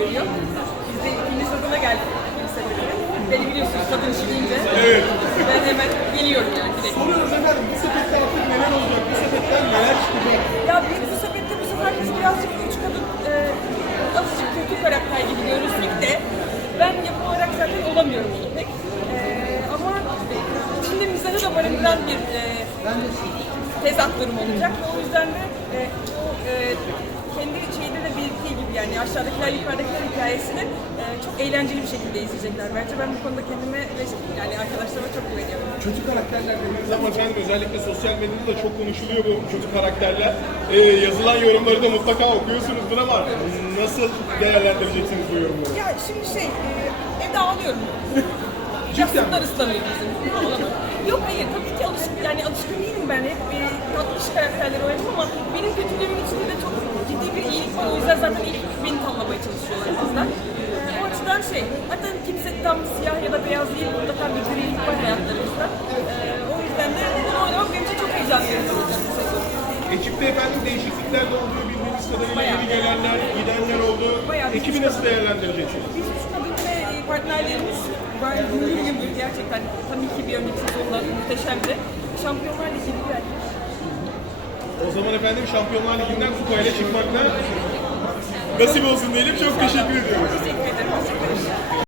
veriyor. Biz de ikinci sezona geldik. ikinci sezona. Beni biliyorsunuz kadın işi deyince. Evet. Ben hemen geliyorum yani direkt. Soruyoruz efendim bu sepette artık neler olacak? Bu sepetten neler çıkacak? Ya bir bu sepette bu sefer biz birazcık üç kadın e, azıcık kötü karakter gibi görürsek de ben yapı olarak zaten olamıyorum onu pek. E, ama içinde mizahı da barındıran bir e, tezat durum olacak ve o yüzden de e, o e, kendi şeyde de belirttiği gibi yani aşağıdakiler yukarıdakiler hikayesini e, çok eğlenceli bir şekilde izleyecekler. Bence ben bu konuda kendime ve yani arkadaşlarıma çok güveniyorum. Kötü karakterler dediğiniz zaman efendim özellikle sosyal medyada da çok konuşuluyor bu kötü karakterler. Ee, yazılan yorumları da mutlaka okuyorsunuzdur ama nasıl değerlendireceksiniz bu yorumları? Ya şimdi şey, e, evde ağlıyorum. Cidden Yastıklar ıslanıyor bizim. Yok hayır, tabii ki alışık, yani alışkın değilim ben. Hep e, tatlış karakterler oynadım ama benim kötülüğümün içinde de çok ciddi bir iyilik var. O yüzden zaten ilk beni tanımlamaya çalışıyorlar bizden. O açıdan şey, zaten kimse tam siyah ya da beyaz değil, mutlaka bir grilik var hayatlarımızda. E, o yüzden de bunu oynamak benim için çok heyecan verici olacak bu sezon. Ekipte efendim değişiklikler de oluyor bildiğiniz kadarıyla Bayağı. yeni gelenler, gidenler oldu. Bayağı. Ekibi nasıl değerlendireceksiniz? Biz üç kadın ve e, partnerlerimiz ben gümbür gümbür gerçekten tabii ki bir önceki sezonda muhteşemdi. Şampiyonlar Ligi yani. O zaman efendim Şampiyonlar Ligi'nden kupayla çıkmakla nasip olsun diyelim. Çok teşekkür ediyoruz.